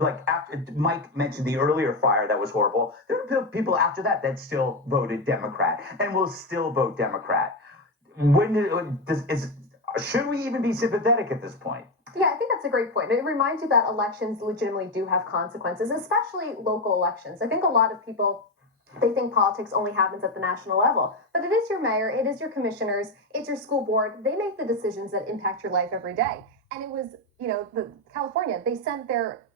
like after Mike mentioned the earlier fire that was horrible, there were people after that that still voted Democrat and will still vote Democrat. When should we even be sympathetic at this point? Yeah, I think that's a great point. It reminds you that elections legitimately do have consequences, especially local elections. I think a lot of people, they think politics only happens at the national level, but it is your mayor, it is your commissioners, it's your school board. They make the decisions that impact your life every day. And it was, California, they sent their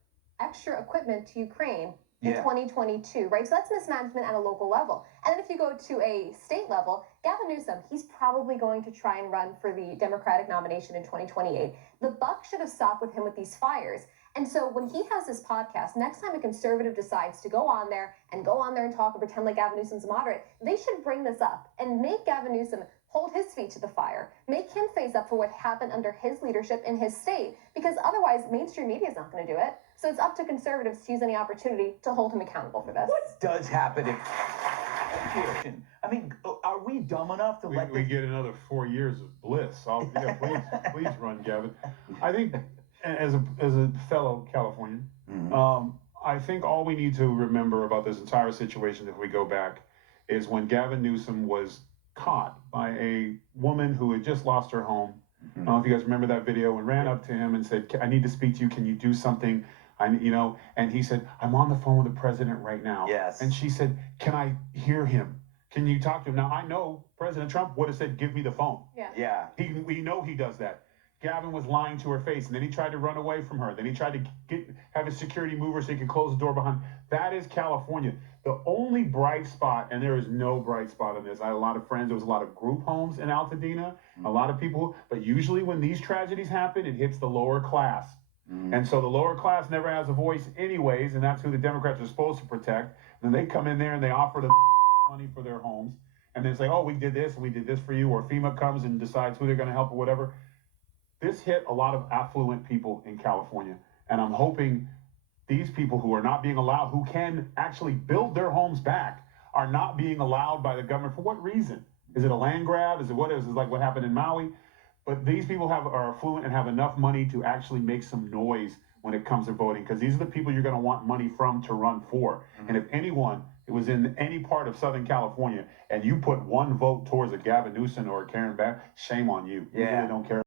extra equipment to Ukraine in 2022, right? So that's mismanagement at a local level. And then if you go to a state level, Gavin Newsom, he's probably going to try and run for the Democratic nomination in 2028. The buck should have stopped with him with these fires. And so when he has this podcast, next time a conservative decides to go on there and talk and pretend like Gavin Newsom's moderate, they should bring this up and make Gavin Newsom hold his feet to the fire, make him face up for what happened under his leadership in his state, because otherwise mainstream media is not going to do it. So it's up to conservatives to use any opportunity to hold him accountable for this. What does happen if... I mean, are we dumb enough to we get another 4 years of bliss? Please run, Gavin. I think, as a fellow Californian, I think all we need to remember about this entire situation, if we go back, is when Gavin Newsom was caught by a woman who had just lost her home. I don't know if you guys remember that video, and ran up to him and said, "I need to speak to you. Can you do something?" And he said, "I'm on the phone with the president right now." Yes. And she said, "Can I hear him? Can you talk to him?" Now, I know President Trump would have said, "Give me the phone." Yeah. We know he does that. Gavin was lying to her face, and then he tried to run away from her. Then he tried to have his security move her so he could close the door behind. That is California. The only bright spot, and there is no bright spot in this. I had a lot of friends. There was a lot of group homes in Altadena, a lot of people. But usually when these tragedies happen, it hits the lower class. And so the lower class never has a voice anyways, and that's who the Democrats are supposed to protect. And then they come in there and they offer the money for their homes. And then say, "Oh, we did this and we did this for you," or FEMA comes and decides who they're going to help or whatever. This hit a lot of affluent people in California. And I'm hoping these people who are not being allowed, who can actually build their homes back, are not being allowed by the government. For what reason? Is it a land grab? Is it what is it like what happened in Maui? But these people are affluent and have enough money to actually make some noise when it comes to voting, because these are the people you're going to want money from to run for. And if anyone, it was in any part of Southern California, and you put one vote towards a Gavin Newsom or a Karen Bass, shame on you. You really don't care.